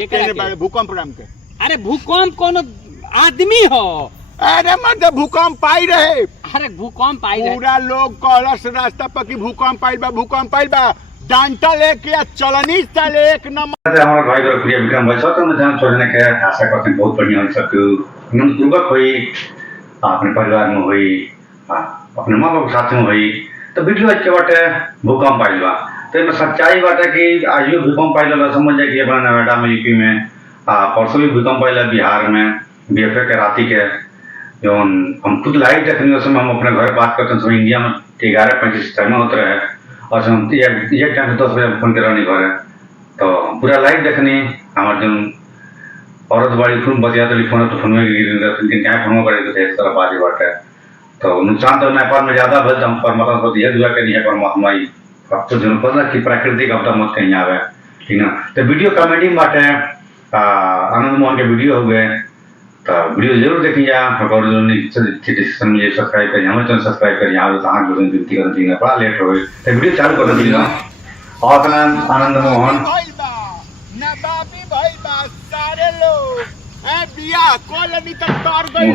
भूकंप राम के। अरे भूकंप कोनो आदमी हो। अरे मतलब भूकंप आई रहे। अरे भूकंप आई रहे। पूरा लोग कहलस रास्ता पर कि भूकंप आइल बा भूकंप आइल बा। डांटा लेके चलनी साले एक नंबर। हमारा भाई लोग प्रिय विक्रम भाई सब में जान छोड़ने के आशा करते हैं बहुत बढ़िया हो सब मन पूर्वक हुई अपने परिवार में हुई अपने माँ बाप के साथ में हुई तो वीडियो के बाटे भूकंप आइल बा तो इसमें सच्चाई बात है कि आज भी भूकंप आइल बा समझ जाए कि अपना नोएडा में यूपी में परसों भी भूकंप आइल बिहार में बीएफए के राती के जो हम खुद लाइव देखने उस समय हम अपने घर बात करते हैं इंडिया में 11:35 टाइम होते रहे और हम ये टाइम 10 बजे फोन कर रहे घर तो पूरा लाइव देखनी हमारे जो औरत बाड़ी फोन बतिया तो फोन में क्या फोन करे थे इस तरह बाजी बात है तो नुकसान तो नेपाल में ज्यादा भल हम परमात्मा को यह दुआ करी है परमात्मा ही आपको जो पता कि प्राकृतिक आपदा मत कहीं आवे ठीक ना तो वीडियो कॉमेडी बाटे आनंद मोहन के वीडियो हो गए तो वीडियो जरूर देखिए और डिस्क्रिप्शन में सब्सक्राइब करिए हमें चैनल सब्सक्राइब करिए आप कहाँ विनती करते हैं बड़ा लेट हो गई तो वीडियो चालू कर दीजिए और आनंद मोहन नबाबी भाई बा सारे लोग ए बिया कॉलोनी तक तार गई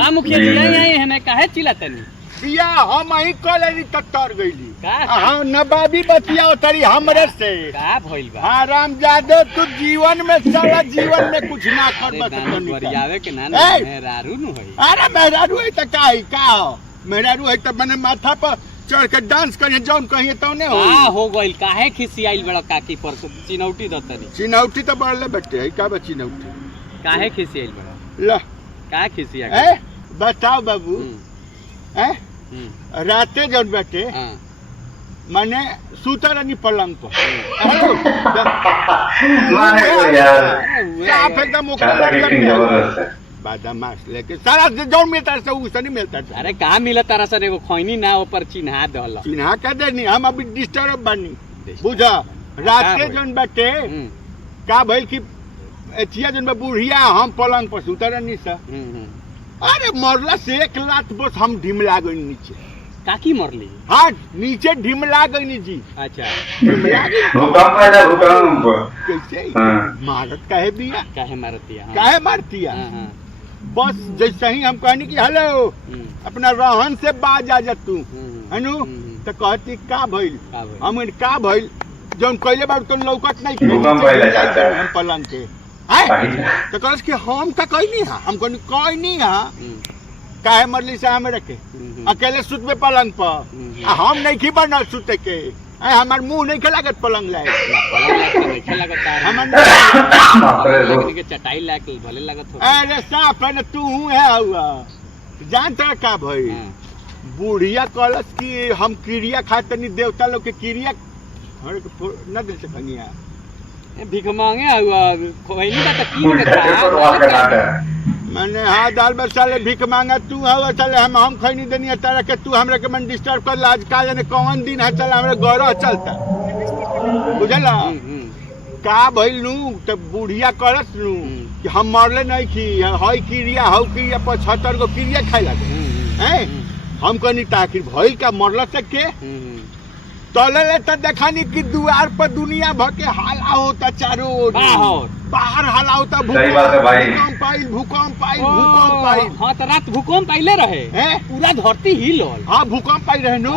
हां मुखिया जी यही है मैं काहे चिल्लातनी बिया हम ही कॉलोनी तक तार गईली का हां नबाबी बतिया उतरी हमरे से का भइल बा हां राम जादव तू जीवन में साला जीवन में कुछ ना कर बस बरियावे के ना मेहरारू नु होई अरे मेहरारू है त का हो मेहरारू है त मैंने माथा पर चढ़ के डांस करिए जौन कहिए तो ने हो गइल काहे खिसियाइल बड़ा काकी पर चिनौटी दतनी चिनौटी तो बढ़ले बेटे है का चिनौटी काहे खिसियाइल बड़ा ला का खिसिया ए बताओ बाबू ए राते जौन बेटे माने सूता रानी पलंग पर माने को यार आप एकदम ओके बादामास लेके सारा जौन मिलता से उसे नहीं मिलता अरे कहाँ मिला तारा सर एगो खैनी ना ऊपर चिन्हा दहल चिन्हा का देनी हम अभी डिस्टर्ब बनी बुझा रात के जौन बैठे का भइल कि एथिया जौन बुढ़िया हम पलंग पर सुतर नहीं सा अरे मरला से एक लात बस हम ढिमला गई नीचे काकी मरली हाँ नीचे ढिमला गई जी अच्छा भूकंप आया भूकंप कैसे मारत काहे बिया काहे मारतिया काहे मारतिया बस जैसे ही हम कहनी कि हेलो अपना रहन से बाज आ जा तू अनु तो कहती का भइल हम का भइल जौन कहले बार तुम लौकत नहीं भूकंप आइला चाचा हम पलंग के तो कहस कि हम तो कहीं नहीं है हम कहनी कहीं नहीं है काहे मरली से हमें रखे अकेले सुतबे पलंग पर हम नहीं की बनल सुते के हमार मुंह नहीं लागत पलंग लायक के चटाई लायक भले लागत हो अरे साफ है ना तू है हुआ जानता का भाई बुढ़िया कलस की हम कीड़िया खाते नहीं देवता लोग के कीड़िया न दे सकनिया भीख मांगे हुआ कोई का तो की मैंने हाँ दाल बस साले भीख मांगा तू है चले हम खैनी देनी तारा के तू हमरा के मन डिस्टर्ब कर आज का जाने कौन दिन है चल हमरा गौरव चलता बुझला का भइल नु त बुढ़िया करत नु कि हम मरले नहीं की हई कीड़िया हौ कीड़िया 75 गो कीड़िया खाई लागे हैं हम कहनी ताकि भइल का मरला से के तले त देखानी कि द्वार पर दुनिया भर के हाला होता चारों ओर बाहर हाला होता भूकंप आई हाँ तो रात भूकंप आइले रहे पूरा धरती हिलल हाँ भूकंप आई रहे नो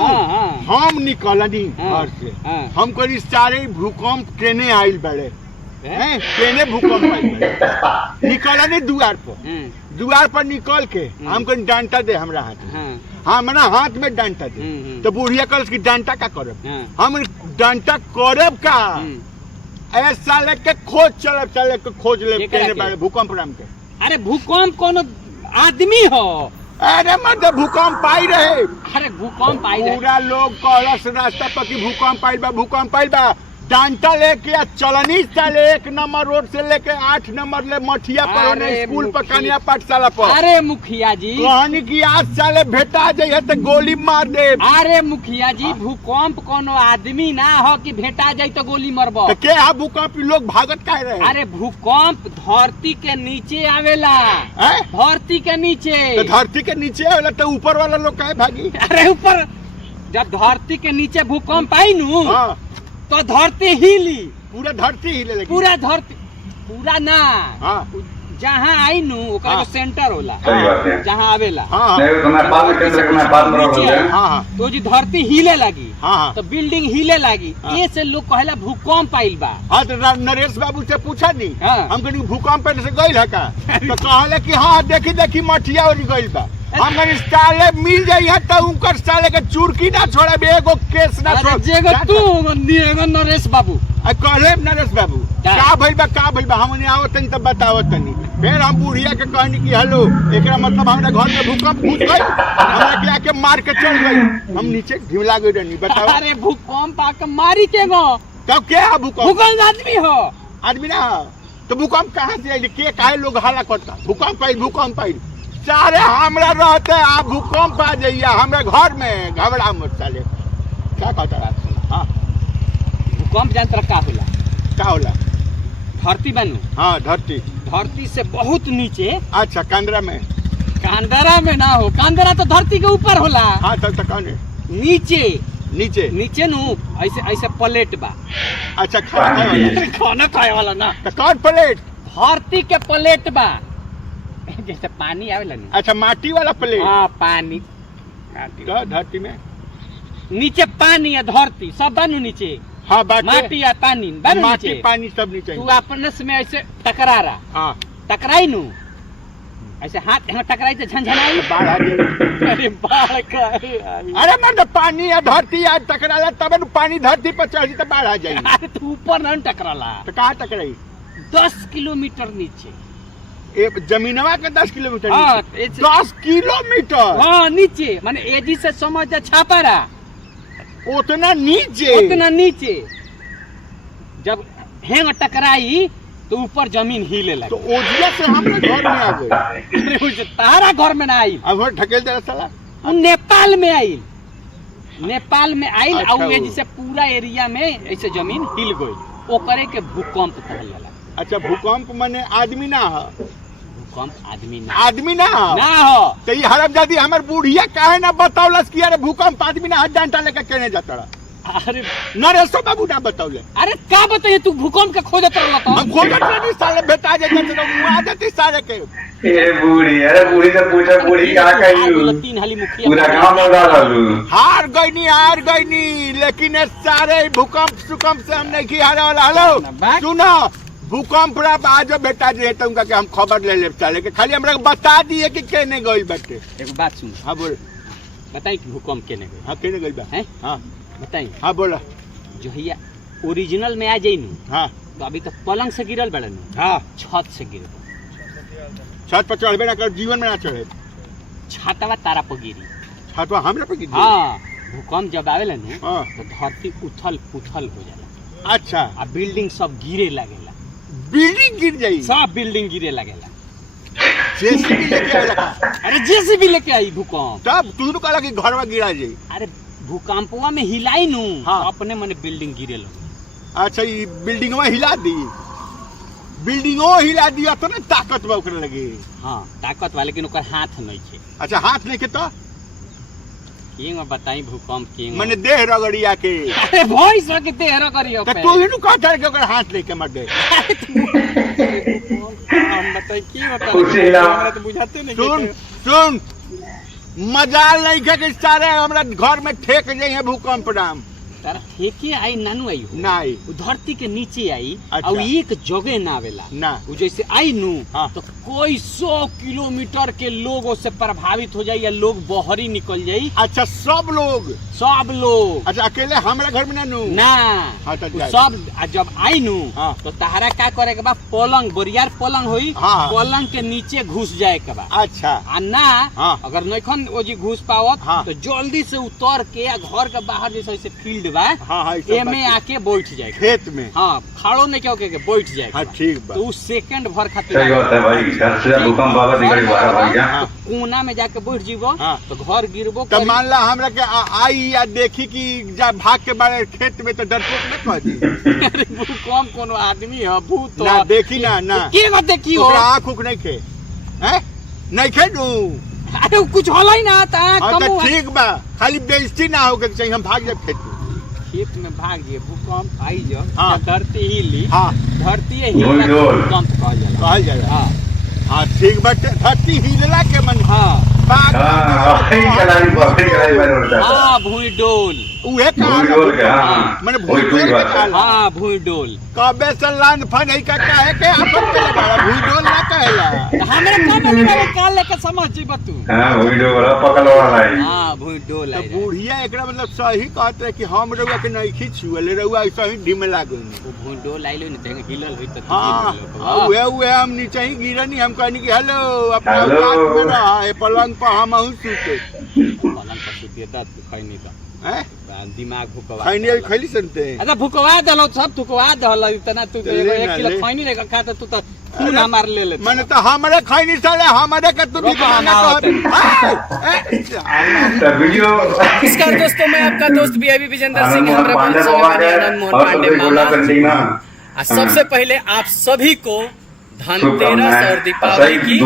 हम निकलनी घर से हम करी सारे भूकंप केने आइल बड़े केने भूकंप आइल बड़े निकलनी द्वार पर निकल के हम कहीं डांटा दे हमरा हाथ हाँ मना हाथ में डांटा दे तो बुढ़िया कल की डांटा का करब हम डांटा करब का ऐसा लेके खोज चले के खोज ले केने बारे भूकंप राम के अरे भूकंप कोनो आदमी हो अरे मतलब भूकंप आई रहे अरे भूकंप आई रहे पूरा लोग कहलस रास्ता पर कि भूकंप आइल बा डांटा लेके चलनी साले 1 नंबर रोड से लेके 8 नंबर ले मठिया पर स्कूल पर कन्या पाठशाला पर अरे मुखिया जी कहनी कि आज साले भेटा जाइए तो गोली मार दे अरे मुखिया जी भूकंप कोनो आदमी ना हो कि भेटा जाए तो गोली मरबो तो के है भूकंप लोग भागत काहे रहे अरे भूकंप धरती के नीचे आवेला धरती के नीचे तो धरती के नीचे आवेला तो ऊपर वाला लोग काहे भागी अरे ऊपर जब धरती के नीचे भूकंप आई नु तो धरती हिली पूरा धरती हिले पूरा धरती पूरा ना हाँ जहाँ आई नु ओकरा हाँ। के सेंटर होला सही बात है। जहाँ आवेला हाँ नहीं तो मैं बाद में केंद्र के मैं बाद में नीचे रहा आई, हाँ, हाँ। तो जी धरती हिले लगी हाँ तो बिल्डिंग हिले लगी हाँ। ये से लोग कहेला भूकंप आइल बा हाँ तो नरेश बाबू से पूछा नहीं हाँ। हम कहीं भूकंप से गई है का तो कहले कि हाँ देखी देखी मठिया और गई बा हम कहीं साले मिल जाई है तो उनकर साले के चुरकी ना छोड़े एगो केस ना अरे छोड़ जेगो तू एगो नरेश बाबू कहले नरेश बाबू का भइल बा हम नहीं आवत तनी तब बतावत तनी फिर हम बुढ़िया के कहनी कि हेलो एकरा मतलब हमरा घर में भूकंप घुस गई हमरा के आके मार के चल गई हम नीचे ढिवला गई रहनी बताओ अरे भूकंप आके मारी के गो तब क्या है भूकंप भूकंप आदमी हो आदमी ना तो भूकंप कहाँ से आई के काहे लोग हाला करता भूकंप आई सारे हमरा रहते आप भूकंप आ जाइए हमरा घर में घबरा मत साले क्या कहता रात हाँ भूकंप जानतर का होला धरती बनू हाँ धरती से बहुत नीचे अच्छा कांदरा में कांदरा में ना हो कांदरा तो धरती के ऊपर होला हाँ तब तक कौन है नीचे नीचे नु ऐसे प्लेट बा अच्छा खाना खाना खाए वाला ना तो कौन प्लेट धरती के प्लेट बा जैसे पानी आवेला ना अच्छा माटी वाला प्लेट हाँ पानी तो धरती में नीचे पानी या धरती सब बनू नीचे हाँ बाटे माटी या पानी बनू माटी नीचे पानी सब नीचे तू अपने में ऐसे टकरा रहा हाँ टकराई नु ऐसे हाथ यहाँ टकराई तो झंझनाई बाढ़ आ गई। अरे बाढ़ का अरे मैं पानी या धरती या टकराला तब न पानी धरती पर चढ़ी तो बाढ़ आ जाएगी अरे तू ऊपर नहीं टकराला तो कहाँ टकराई 10 किलोमीटर नीचे जमीनवा के 10 किलोमीटर हाँ, नीचे। 10 किलोमीटर हाँ नीचे माने एजी से समझ जा छापारा उतना नीचे उतना नीचे जब हेंग टकराई तो ऊपर जमीन हिले लगी तो ओजिया से हमारे घर में आ गए अरे वो जो तारा घर में ना आई अब ढकेल दे साला वो नेपाल में आई नेपाल में आई अच्छा, और एजी से पूरा एरिया में ऐसे जमीन हिल गई ओकरे के भूकंप कहल जाला अच्छा भूकंप माने आदमी ना है भूकंप आदमी ना ना हो तो ये हरमजादी हमर बुढ़िया काहे ना बतावलस कि अरे भूकंप आदमी ना हाथ डंडा लेके केने जाता रहा अरे नरेशो बाबू ना बतावले अरे क्या बताइए तू भूकंप के खोजत रहला तो हम खोजत रही साले बेटा जाते तो मुआ जाती सारे के ए बूढ़ी अरे बूढ़ी से पूछा बूढ़ी क्या कही 3 हाली मुखिया पूरा गांव में उड़ा लालू हार गई नी लेकिन ये सारे भूकंप सुकंप से हम नहीं हारे वाला हेलो सुनो भूकंप आज बेटा जी है तो उनका हम खबर ले ले साले के खाली हमरा बता दिए कि केने गई बेटे एक बात सुन हाँ बोल बताई कि भूकंप केने गई हाँ केने गई बा हैं हाँ बताई हाँ बोला जो हिया ओरिजिनल में आ जाई नु हाँ तो अभी तो पलंग से गिरल बड़ा नु हाँ छत से गिरल छत पर चढ़बे ना कर जीवन में ना चढ़े छतवा तारा पर गिरी छत पर हमरा पे गिरी हाँ भूकंप जब आवेला नु हाँ तो धरती उथल पुथल हो जाला अच्छा आ बिल्डिंग सब गिरे लगेला बिल्डिंग गिर जाई सब बिल्डिंग गिरे लगेला जेसीबी लेके आइला अरे जेसीबी लेके आई भूकंप तब तू तो कहला कि घर में गिरा जाई अरे भूकंपवा में हिलाई नु हाँ। अपने मने बिल्डिंग गिरे लगे अच्छा ये बिल्डिंगवा हिला दी बिल्डिंगो हिला दिया तो ना ताकत बा ओकरे लगे हाँ ताकत वाले लेकिन ओकर हाथ नहीं छे अच्छा हाथ नहीं के तो किंग बताई भूकंप किंग मैंने देह रगड़िया के अरे भॉइस के तेहरा करियो तो तू ही नु कहता है कि ओकर हाथ लेके मर दे हम बताई की बता खुशी हिला। हमरा तो बुझाते नहीं सुन मजाल नहीं के कि सारे हमरा घर में ठेक जाइए भूकंप नाम तारा ठेके आई नानू आई हो नहीं वो धरती के नीचे आई अच्छा। और एक जगह ना आवेला ना वो जैसे आई नु हाँ। तो कोई 100 किलोमीटर के लोगों से प्रभावित हो जाए या लोग बहरी निकल जाई अच्छा सब लोग अच्छा अकेले हमरा घर में ना नु ना हाँ, तो वो जाए। सब जब आई नु हाँ। तो तहरा क्या करे के बा पलंग बोरियार पलंग हुई हाँ। पलंग के नीचे घुस जाए के बा अच्छा आ ना हाँ। अगर नैखन वो जी घुस पावत हाँ। तो जल्दी से उतर के या घर के बाहर जैसे ऐसे फील्ड बा हाँ हाँ ये सब एमे बात आके बैठ जाए खेत में हाँ खाड़ो नहीं क्या के बैठ जाए हाँ ठीक बा तो उस सेकंड भर खातिर सही बात है भाई घर से भूकंप आवा दिखाई बाहर भाई क्या हाँ। कोना में जाके बैठ जीवो हाँ। तो घर गिरबो तो मान ला हमरा के आई या देखी कि जा भाग के बारे खेत में तो डरपोक न कह दी अरे भूकंप कोनो आदमी है भूत ना देखी ना ना के मत देखी हो ओकरा आँख उख नहीं खे हैं नहीं खे दू अरे कुछ होला ही ना ता हाँ कमु तो ठीक बा खाली बेइज्जती ना होके चाहिए हम भाग जाए खेत में खेत में भागे भूकंप आई जब हाँ। धरती हिली हाँ धरती हिलला भूमिडोल। भूकंप कहल जाला कहल जाला हाँ हाँ ठीक बाटे धरती हिलला के मन हाँ बाग अपनी कलाई बारे में हाँ भूमिडोल उहे भूमिडोल के कहा हाँ मैंने वही भूल कोई बात है हाँ भूमिडोल कबे से लान फन है का काहे के आपन के लगाड़ा भूडोल ना कहेला हमरे कौन नहीं रहे काल लेके समझ जी बतू हाँ भूमिडोल पकड़ वाला है हाँ भूमिडोल तो आई बुढ़िया एकरा मतलब सही कहत रहे कि हम रउआ के नहीं खींचुअले रउआ ऐसा ही ढीम लागल वो भूमिडोल आइलो नहीं देंगे हिलल होई तो हाँ उहे हम नीचे ही गिरनी हम कहनी कि हेलो अपना हेलो। औकात में रहा है पलंग पर हम हूं सूते पलंग पर सुतिए त खैनी त हैं दिमाग भुकवा खैनी अभी खैली सुनते हैं अच्छा भुकवा दलो सब भुकवा दहल इतना तू ले एक ना किलो ले। खैनी रे खा त तू त खून हमार ले ले मैंने तो हमारे खैनी साले हमारे का तू रोका दिखाना तो वीडियो नमस्कार दोस्तों, मैं आपका दोस्त बीआईबी विजेंद्र सिंह आनंद मोहन पांडे बाबा के आनंद मोहन और पांडे तो बोला करती ना मामा। सबसे पहले आप सभी को धनतेरस और दीपावली की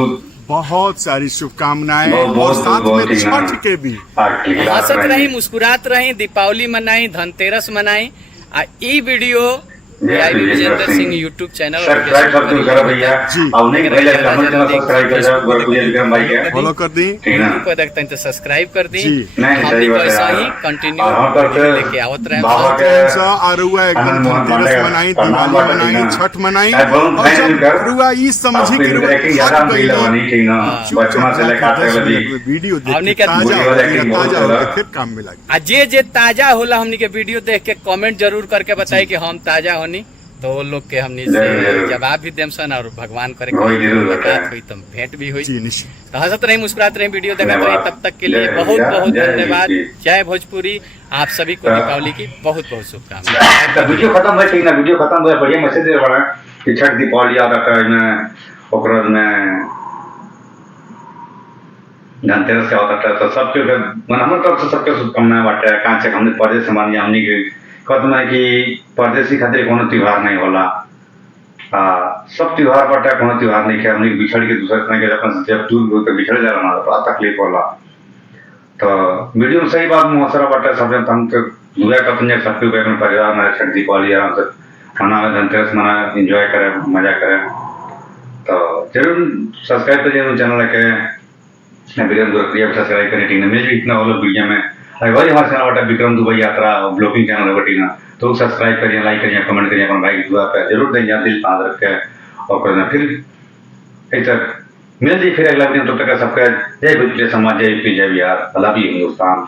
बहुत सारी शुभकामनाएं बहुत- और बहुत- साथ बहुत में ही ना। छठ के भी हंसत रही, मुस्कुरात रही, दीपावली मनाई, धनतेरस मनाई। आ ई video BIB Vijendra Singh YouTube channel और सब्सक्राइब कर दो करो भैया जी। और नहीं भैया कमेंट में सब्सक्राइब कर दो गुरु विक्रम भाई के फॉलो कर दी ठीक ना को देखते हैं तो सब्सक्राइब कर दी। जी। नहीं हम सही भी बात है वैसा यार। ही कंटिन्यू और हम करते लेके आवत रहे। बाबा के अरुआ एकदम आनंद मोहन धनतेरस पांडे मनाई, प्रणाम दिवाली बाबा मनाई, जी ना। छठ मनाई आज बहुत और फैन सब मिलकर अरुआ ई समझी कि आपको अरुआ एक ज्यादा छठ मिला गइल। बनी ठीक ना बचपन से लेकर आते वाली वीडियो हमनी देख के ताजा वीडियो देख के बहुत ताजा ज्यादा। होके फिर काम में लगी आ जे ताजा होला हमनी के वीडियो देख के कमेंट जरूर करके बताई कि हम ताजा होनी, तो वो लोग के हमनी से जरूर। जवाब भी देम सन और भगवान करे वही जरूर मुलाकात बताएं। हुई तो भेंट भी हुई। जी निश्चित तो हंसत रही, मुस्कुराते रही, वीडियो देखते रही। धन्यवाद। तब तक के लिए जय बहुत भैया, बहुत जय धन्यवाद। जी। जय भोजपुरी। आप सभी को हाँ। दीपावली की बहुत बहुत शुभकामनाएं। तो वीडियो खत्म है ठीक ना वीडियो खत्म हुआ बढ़िया मैसेज दे रहा कि छठ दीपावली आता है में ओकरा में धनतेरस से होता है तो सबके मन हमर तरफ से सबके शुभकामनाएं बाटे कहां से हमने परदेश से मानी हमनी के कहत है कि परदेशी खातिर कोनो त्योहार नहीं होला सब त्योहार बाटे कोनो त्योहार नहीं के हमनी बिछड़ के दूसरे तरह के अपन जब दूर हो के बिछड़ जाला ना बड़ा तकलीफ होला तो वीडियो में सही बात मुहसरा बाटे सब जन हम के दुआ करते हैं सबके अपने परिवार में छठ दीपावली आराम से मनावे धनतेरस मनावे एंजॉय करे मजा करे तो जरूर सब्सक्राइब करिए चैनल के वीडियो को सब्सक्राइब करें ठीक है मिल इतना वो वीडियो में वही हमारे चैनल बटा विक्रम दुबई यात्रा ब्लॉगिंग चैनल है बटी ना तो सब्सक्राइब करिए लाइक करिए कमेंट करिए अपन भाई की दुआ पे जरूर दें दिल पाद रख के और करना फिर एक तक मिल जी फिर अगला वीडियो तब तक सबका जय भोजपुरी समाज जय पी जय बिहार लव यू हिंदुस्तान।